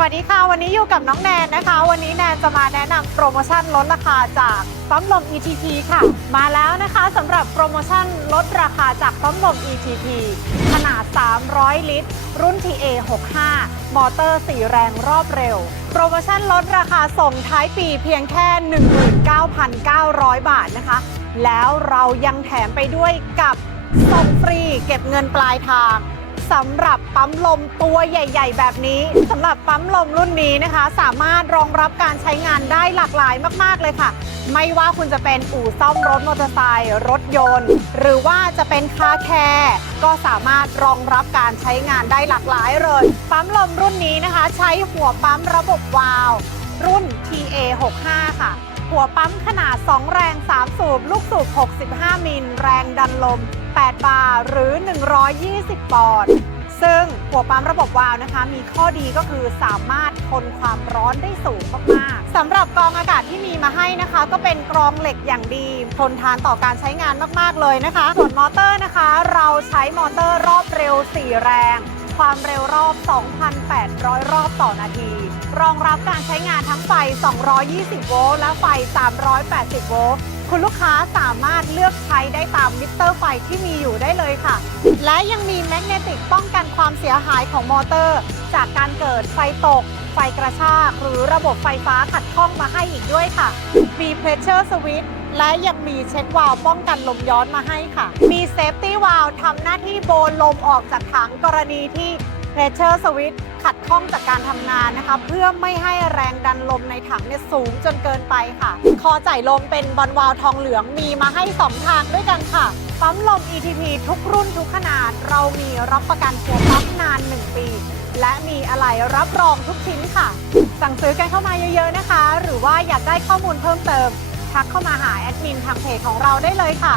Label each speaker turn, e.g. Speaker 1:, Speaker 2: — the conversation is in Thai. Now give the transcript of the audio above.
Speaker 1: วัสดีค่ะ วันนี้อยู่กับน้องแนนนะคะ วันนี้แนนจะมาแนะนำโปรโมชั่นลดราคาจากปั๊มลม ETP ค่ะ มาแล้วนะคะสำหรับโปรโมชั่นลดราคาจากปั๊มลม ETP ขนาด 300 ลิตร รุ่น TA 65 มอเตอร์ 4 แรงรอบเร็ว โปรโมชั่นลดราคาส่งท้ายปีเพียงแค่ 19,900 บาทนะคะ แล้วเรายังแถมไปด้วยกับส่งฟรีเก็บเงินปลายทาง สำหรับปั๊มลมตัวใหญ่ ๆ แบบนี้สำหรับปั๊มลมรุ่นนี้นะคะ สามารถรองรับการใช้งานได้หลากหลายมากๆเลยค่ะ ไม่ว่าคุณจะเป็นอู่ซ่อมรถมอเตอร์ไซค์รถยนต์ หรือว่าจะเป็นคาแคร์ก็สามารถรองรับการใช้งานได้หลากหลายเลยปั๊มลมรุ่นนี้นะคะ ใช้หัวปั๊มระบบวาล์วรุ่น TA 65 ค่ะ หัวปั๊มขนาด 2 แรง 3 สูบ ลูกสูบ 65 มิล แรงดันลม 8 บาร์หรือ 120 ปอนด์ซึ่งหัวปั๊มระบบวาล์วนะคะ มีข้อดีก็คือสามารถทนความร้อนได้สูงมากๆสำหรับกรองอากาศที่มีมาให้นะคะ ก็เป็นกรองเหล็กอย่างดี ทนทานต่อการใช้งานมากๆเลยนะคะ ส่วนมอเตอร์นะคะ เราใช้มอเตอร์รอบเร็ว 4 แรง ความเร็วรอบ 2,800 รอบต่อนาที รองรับการใช้งานทั้งไฟ 220 โวลต์และไฟ 380 โวลต์ คุณลูกค้าสามารถเลือกใช้ได้ตามมิเตอร์ไฟที่มีอยู่ได้เลยค่ะ และยังมีแมกเนติกป้องกันความเสียหายของมอเตอร์ จากการเกิดไฟตก ไฟกระชาก หรือระบบไฟฟ้าขัดข้องมาให้อีกด้วยค่ะ มีเพรสเชอร์สวิตช์และยังมีเช็ควาล์วป้องกันลมย้อนมาให้ค่ะ มีเซฟตี้วาล์วทำหน้าที่โบนลมออกจากถังกรณีที่ pressure switch ขัดข้องจากการทำงานนะคะ เพื่อไม่ให้แรงดันลมในถังเนี่ยสูงจนเกินไปค่ะ คอจ่ายลมเป็นบอลวาลทองเหลืองมีมาให้ 2 ทางด้วยกันค่ะ ปั๊มลม ETP ทุกรุ่นทุกขนาด เรามีรับประกันหัวปั๊มนาน 1 ปี และมีอะไรรับรองทุกชิ้นค่ะ สั่งซื้อกันเข้ามาเยอะๆนะคะ หรือว่าอยากได้ข้อมูลเพิ่มเติม ทักเข้ามาหาแอดมินทางเพจของเราได้เลยค่ะ